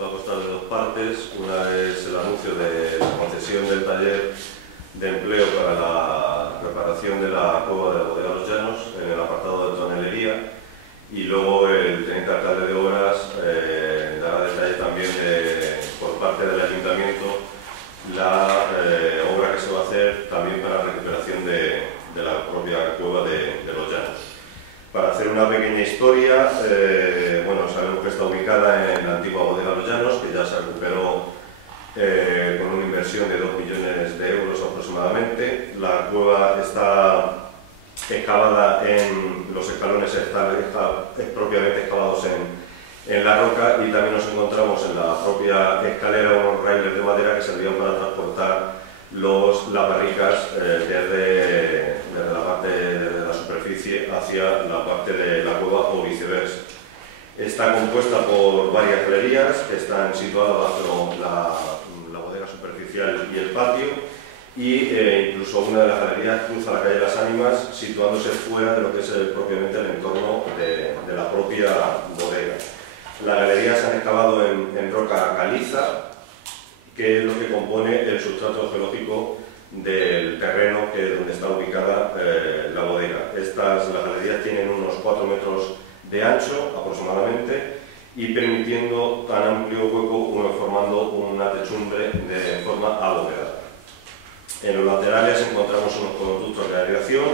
va a constar de dos partes. Una es el anuncio de la concesión del taller de empleo para la reparación de la cueva de la Bodega Los Llanos en el apartado de tonelería, y luego el teniente alcalde de obras dará detalle también por parte del ayuntamiento la obra que se va a hacer también para la recuperación de la propia cueva de Los Llanos. Para hacer una pequeña historia, bueno, sabemos que está ubicada en la antigua Bodega Los Llanos, que ya se recuperó con una inversión de 2 millones de euros aproximadamente. La cueva está excavada en los escalones, están propiamente excavados en la roca, y también nos encontramos en la propia escalera unos raíles de madera que servían para transportar las barricas desde la parte de la superficie hacia la parte de la cueva o viceversa. Está compuesta por varias galerías que están situadas bajo la bodega superficial y el patio, y incluso una de las galerías cruza la calle Las Ánimas, situándose fuera de lo que es propiamente el entorno de la propia bodega. Las galerías se han excavado en roca caliza, que es lo que compone el sustrato geológico del terreno donde está ubicada la bodega. Las galerías tienen unos 4 metros de ancho aproximadamente, y permitiendo tan amplio hueco formando una techumbre de forma abovedada. En los laterales encontramos unos conductos de aireación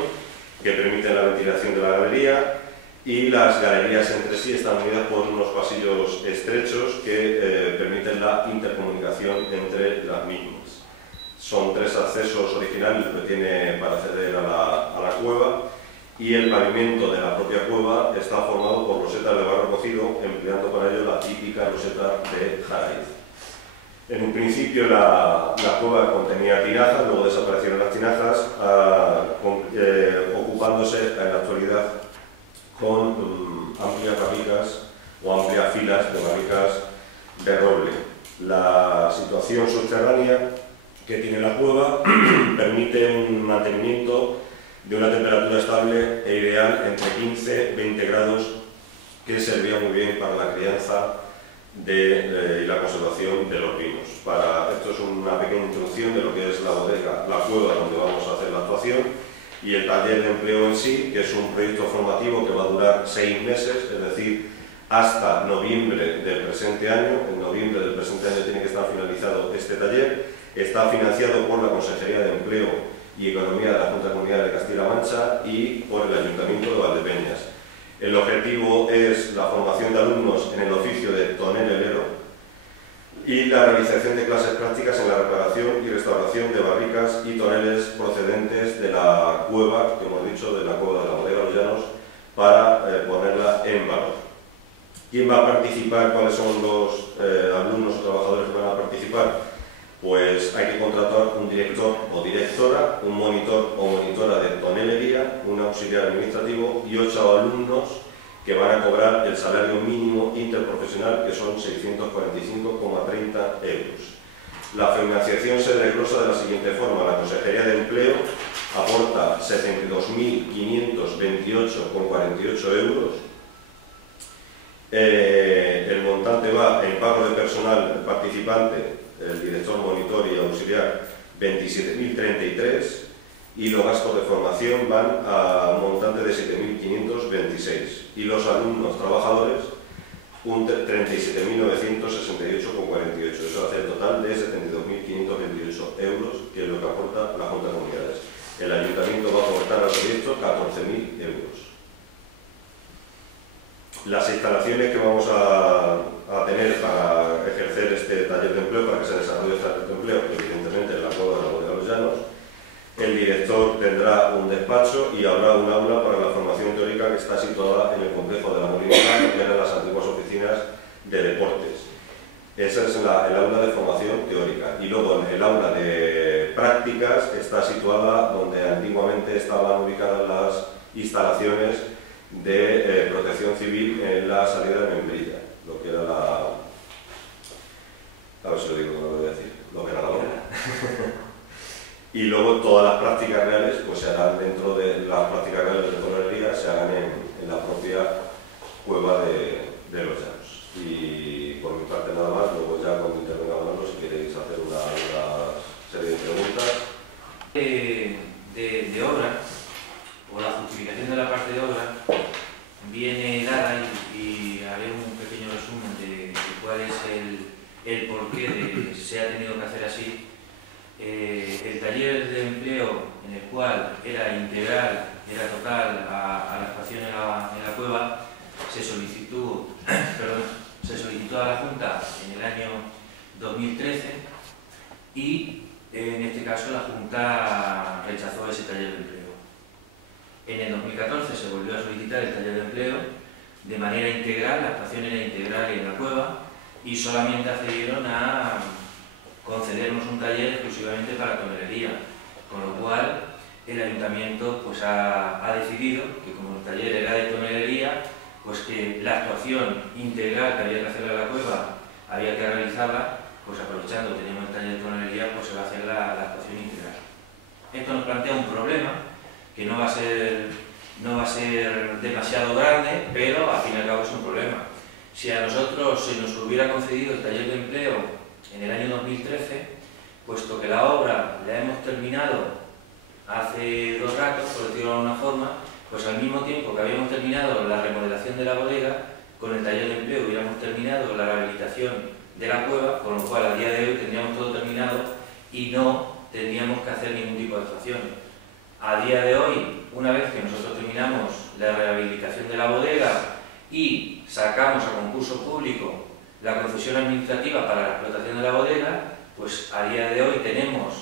que permiten la ventilación de la galería, y las galerías entre sí están unidas por unos pasillos estrechos que permiten la intercomunicación entre las mismas. Son 3 accesos originales que tiene para acceder a la cueva, y el pavimento de la propia cueva está formado por losetas de barro cocido, empleando para ello la típica loseta de Jaraiz. En un principio la cueva contenía tinajas, luego desaparecieron las tinajas, ocupándose en la actualidad con amplias barricas o amplias filas de barricas de roble. La situación subterránea que tiene la cueva permite un mantenimiento de una temperatura estable e ideal entre 15 y 20 grados, que servía muy bien para la crianza y la conservación de los vinos. Esto es una pequeña introducción de lo que es la bodega, la cueva donde vamos a hacer la actuación, y el taller de empleo en sí, que es un proyecto formativo que va a durar 6 meses, es decir, hasta noviembre del presente año. En noviembre del presente año tiene que estar finalizado este taller. Está financiado por la Consejería de Empleo y Economía de la Junta de Comunidad de Castilla-La Mancha y por el Ayuntamiento de Valdepeñas. El objetivo es la formación de alumnos en el oficio de tonelero y la realización de clases prácticas en la reparación y restauración de barricas y toneles procedentes de la cueva, que hemos dicho, de la cueva de la Bodega Los Llanos, para ponerla en valor. ¿Quién va a participar? ¿Cuáles son los alumnos o trabajadores que van a participar? Pues hay que contratar un director o directora, un monitor o monitora de tonelería, un auxiliar administrativo y 8 alumnos que van a cobrar el salario mínimo interprofesional, que son 645,30 euros. La financiación se desglosa de la siguiente forma. La Consejería de Empleo aporta 72.528,48 euros. El montante va en pago de personal participante, el director, monitor y auxiliar, 27.033, y los gastos de formación van a un montante de 7.526, y los alumnos trabajadores un 37.968,48. Eso hace el total de 72.528 euros, que es lo que aporta la Junta de Comunidades. El Ayuntamiento va a aportar al proyecto 14.000 euros. Las instalaciones que vamos a tener para ejercer este taller de empleo, para que se desarrolle este taller de empleo, evidentemente en la cueva de la Bodega Los Llanos. El director tendrá un despacho y habrá un aula para la formación teórica que está situada en el complejo de la Molinera, que eran las antiguas oficinas de deportes. Esa es el aula de formación teórica. Y luego el aula de prácticas está situada donde antiguamente estaban ubicadas las instalaciones de protección civil en la salida de Membrilla, lo que era a ver si lo digo, no lo voy a decir, lo que era la lona. Y luego todas las prácticas reales pues se harán dentro de las prácticas reales de tonelería, se hagan en la propia cueva de Los Llanos. Y por mi parte nada más. el porqué de se ha tenido que hacer así. El taller de empleo, en el cual era integral, era total a la actuación en la cueva, se solicitó a la Junta en el año 2013 y en este caso la Junta rechazó ese taller de empleo. En el 2014 se volvió a solicitar el taller de empleo de manera integral, la actuación era integral en la cueva y solamente accedieron a concedernos un taller exclusivamente para tonelería, con lo cual el Ayuntamiento pues, ha decidido que como el taller era de tonelería, pues que la actuación integral que había que hacer a la cueva había que realizarla, pues aprovechando que teníamos el taller de tonelería, pues se va a hacer la actuación integral. Esto nos plantea un problema que no va a ser demasiado grande, pero al fin y al cabo es un problema. Si a nosotros se nos hubiera concedido el taller de empleo en el año 2013, puesto que la obra la hemos terminado hace 2 ratos, por decirlo de alguna forma, pues al mismo tiempo que habíamos terminado la remodelación de la bodega, con el taller de empleo hubiéramos terminado la rehabilitación de la cueva, con lo cual a día de hoy tendríamos todo terminado y no tendríamos que hacer ningún tipo de actuación. A día de hoy, una vez que nosotros terminamos la rehabilitación de la bodega y sacamos a concurso público la concesión administrativa para la explotación de la bodega, pues a día de hoy tenemos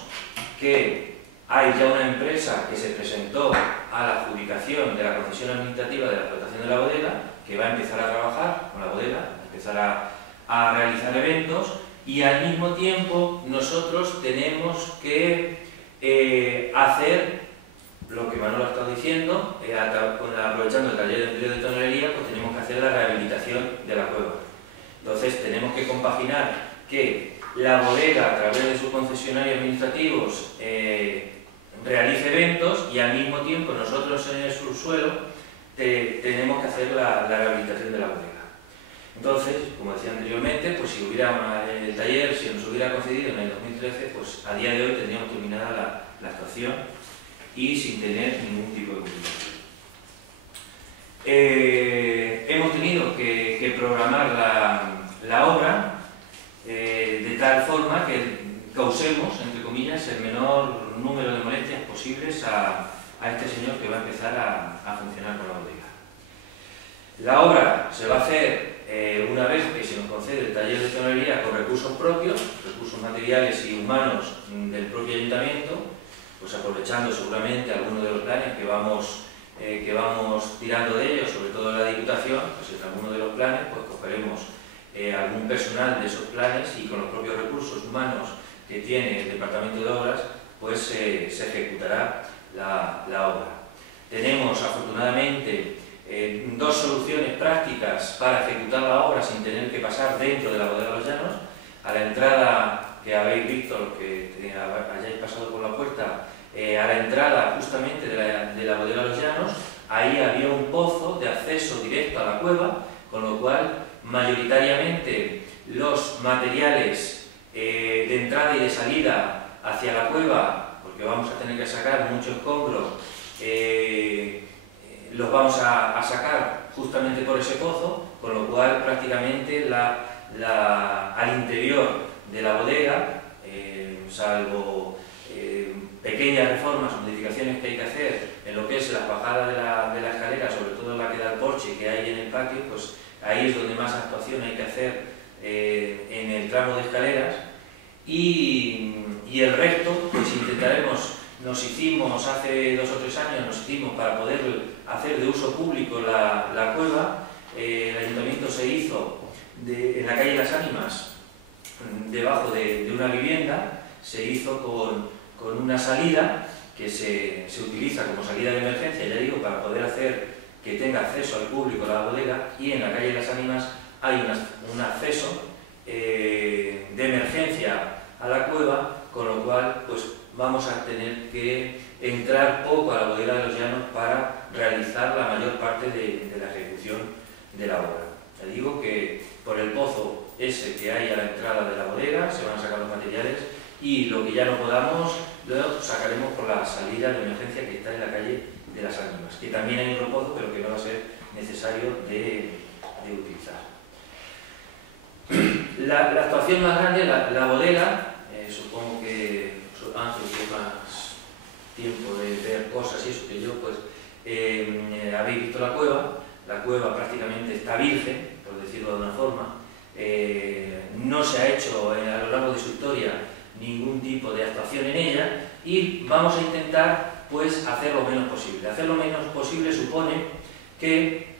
que hay ya una empresa que se presentó a la adjudicación de la concesión administrativa de la explotación de la bodega, que va a empezar a trabajar con la bodega, a empezar a realizar eventos, y al mismo tiempo nosotros tenemos que hacer lo que Manuel ha estado diciendo, aprovechando el taller de empleo de tonelería, pues tenemos que hacer la rehabilitación de la cueva. Entonces tenemos que compaginar que la bodega, a través de sus concesionarios administrativos, realice eventos y al mismo tiempo nosotros en el subsuelo tenemos que hacer la rehabilitación de la bodega. Entonces, como decía anteriormente, pues si hubiera el taller, si nos hubiera concedido en el 2013, pues a día de hoy tendríamos terminada la actuación y sin tener ningún tipo de complicación. Hemos tenido que programar la obra de tal forma que causemos, entre comillas, el menor número de molestias posibles a este señor que va a empezar a funcionar con la bodega. La obra se va a hacer una vez que se nos concede el taller de tonelería con recursos propios, recursos materiales y humanos del propio ayuntamiento, pues aprovechando seguramente algunos de los planes que vamos tirando de ellos, sobre todo en la Diputación, pues en alguno de los planes pues cogeremos algún personal de esos planes y con los propios recursos humanos que tiene el Departamento de Obras, pues se ejecutará la obra. Tenemos afortunadamente 2 soluciones prácticas para ejecutar la obra sin tener que pasar dentro de la bodega de los Llanos. A la entrada que habéis visto, los que hayáis pasado por la puerta, a la entrada justamente de la bodega de los Llanos, ahí había un pozo de acceso directo a la cueva, con lo cual mayoritariamente los materiales de entrada y de salida hacia la cueva, porque vamos a tener que sacar mucho escombro, los vamos a sacar justamente por ese pozo, con lo cual prácticamente al interior de la bodega, salvo pequeñas reformas o modificaciones que hay que hacer en lo que es la bajada de la escalera, sobre todo la que da al porche que hay en el patio, pues ahí es donde más actuación hay que hacer en el tramo de escaleras, y el resto pues intentaremos. Nos hicimos hace 2 o 3 años, para poder hacer de uso público la cueva. El ayuntamiento se hizo en la calle Las Ánimas, debajo de una vivienda, se hizo con una salida que se utiliza como salida de emergencia, ya digo, para poder hacer que tenga acceso al público a la bodega, y en la calle Las Ánimas hay un acceso de emergencia a la cueva, con lo cual pues vamos a tener que entrar poco a la bodega de los Llanos para realizar la mayor parte de la ejecución de la obra. Ya digo que por el pozo ese que hay a la entrada de la bodega se van a sacar los materiales, y lo que ya no podamos lo sacaremos por la salida de emergencia que está en la calle de Las Ánimas, que también hay otro pozo, pero que no va a ser necesario de utilizar. La actuación más grande, la bodega, supongo que Ángel tiene más tiempo de ver cosas y eso que yo, pues habéis visto la cueva prácticamente está virgen, por decirlo de una forma, no se ha hecho a lo largo de su historia ningún tipo de actuación en ella y vamos a intentar pues hacer lo menos posible. Hacer lo menos posible supone que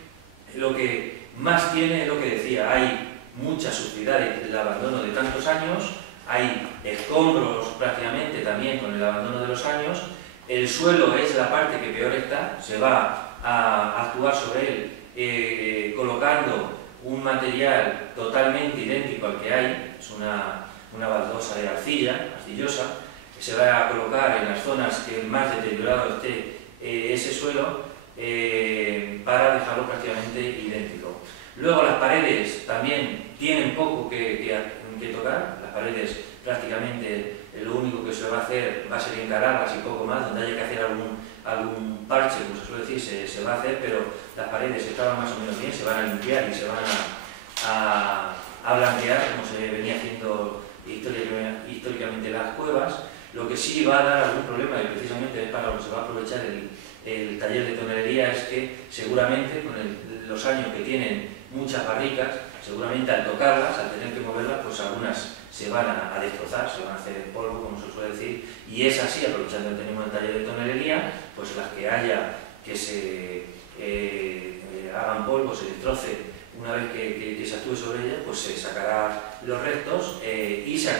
lo que más tiene es lo que decía, hay mucha suciedad del abandono de tantos años, hay escombros prácticamente también con el abandono de los años, el suelo es la parte que peor está, se va a actuar sobre él colocando un material totalmente idéntico al que hay, es una baldosa de arcillosa, se va a colocar en las zonas que más deteriorado esté ese suelo para dejarlo prácticamente idéntico. Luego las paredes también tienen poco que tocar, las paredes prácticamente lo único que se va a hacer va a ser encararlas y poco más, donde haya que hacer algún parche, como se suele decir, se va a hacer, pero las paredes estaban más o menos bien, se van a limpiar y se van a blanquear, como se venía haciendo históricamente las cuevas. Lo que sí va a dar algún problema, y precisamente es para lo que se va a aprovechar el taller de tonelería, es que seguramente con los años que tienen muchas barricas, seguramente al tocarlas, al tener que moverlas, pues algunas se van a destrozar, se van a hacer polvo, como se suele decir, y es así, aprovechando que tenemos el taller de tonelería, pues las que haya que se hagan polvo, se destroce, una vez que se actúe sobre ellas, pues se sacará los restos y se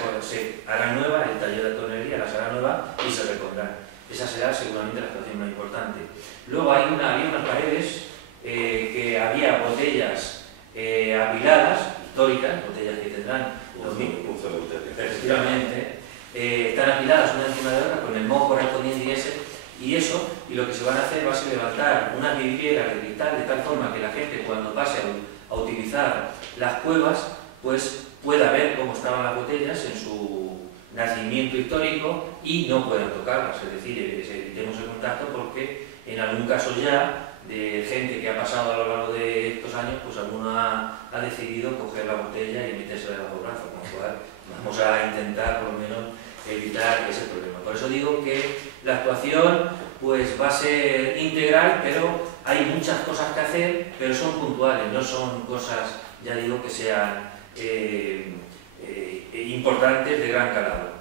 hará nueva, el taller de tonelería las hará nueva y se repondrá. Esa será seguramente la actuación más importante. Luego había unas paredes que había botellas apiladas, históricas, botellas que tendrán efectivamente, están apiladas una encima de otra con el moho correspondiente y eso, y lo que se van a hacer va a ser levantar unas vidrieras de cristal de tal forma que la gente cuando pase a utilizar las cuevas pues pueda ver cómo estaban las botellas en su nacimiento histórico y no puedan tocarlas, es decir, evitemos el contacto porque en algún caso ya de gente que ha pasado a lo largo de estos años, pues alguno ha decidido coger la botella y metérsela bajo el brazo, con lo cual vamos a intentar por lo menos evitar ese problema. Por eso digo que la actuación pues va a ser integral, pero hay muchas cosas que hacer, pero son puntuales, no son cosas, ya digo, que sean importantes de gran calado.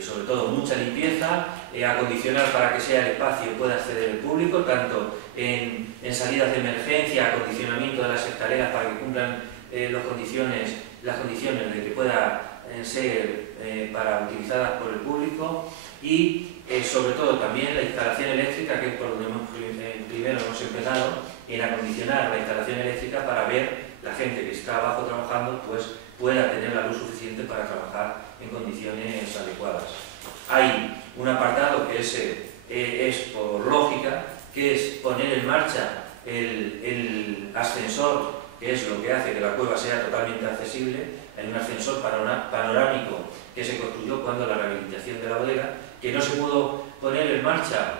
Sobre todo mucha limpieza, acondicionar para que sea el espacio pueda acceder el público, tanto en salidas de emergencia, acondicionamiento de las escaleras para que cumplan las condiciones de que pueda ser utilizadas por el público y sobre todo también la instalación eléctrica, que es por donde primero hemos empezado, en acondicionar la instalación eléctrica para ver la gente que está abajo trabajando pues pueda tener la luz suficiente para trabajar en condiciones adecuadas. Hay un apartado que es por lógica, que es poner en marcha el ascensor, que es lo que hace que la cueva sea totalmente accesible. Hay un ascensor panorámico que se construyó cuando la rehabilitación de la bodega, que no se pudo poner en marcha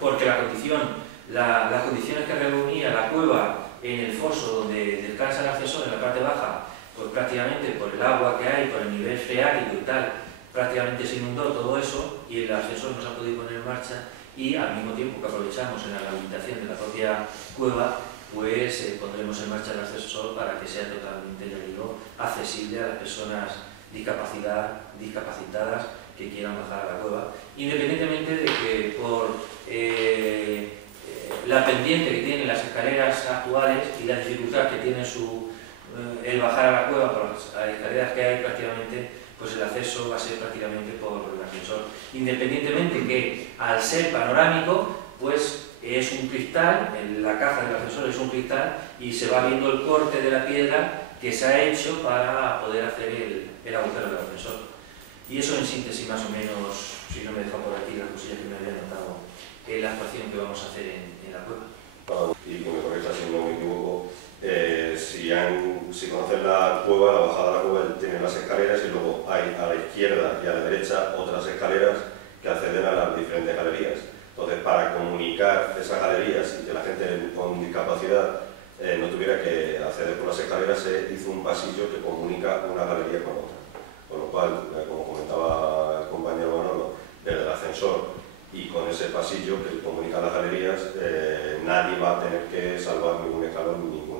porque las condiciones que reunía la cueva en el foso donde descansa el ascensor en la parte baja, pues prácticamente por el agua que hay, por el nivel freático y tal, prácticamente se inundó todo eso y el ascensor no se ha podido poner en marcha y al mismo tiempo que aprovechamos en la rehabilitación de la propia cueva, pues pondremos en marcha el ascensor para que sea totalmente, ya digo, accesible a las personas discapacitadas que quieran bajar a la cueva, independientemente de que por la pendiente que tienen las escaleras actuales y la dificultad que tiene el bajar a la cueva por las escaleras que hay prácticamente, pues el acceso va a ser prácticamente por el ascensor. Independientemente que al ser panorámico, pues es un cristal, la caja del ascensor es un cristal y se va viendo el corte de la piedra que se ha hecho para poder hacer el agujero del ascensor. Y eso en síntesis más o menos, si no me deja por aquí las cosillas que me había notado, la actuación que vamos a hacer en la cueva. Y que me corrija si no me equivoco, si conocen la cueva, la bajada de la cueva tiene las escaleras y luego hay a la izquierda y a la derecha otras escaleras que acceden a las diferentes galerías. Entonces, para comunicar esas galerías y que la gente con discapacidad no tuviera refiere a que al acceder por las escaleras se hizo un pasillo que comunica una galería con otra. Con lo cual, como comentaba el compañero Manolo, desde el ascensor y con ese pasillo que comunica las galerías, nadie va a tener que salvar ningún escalón ni ningún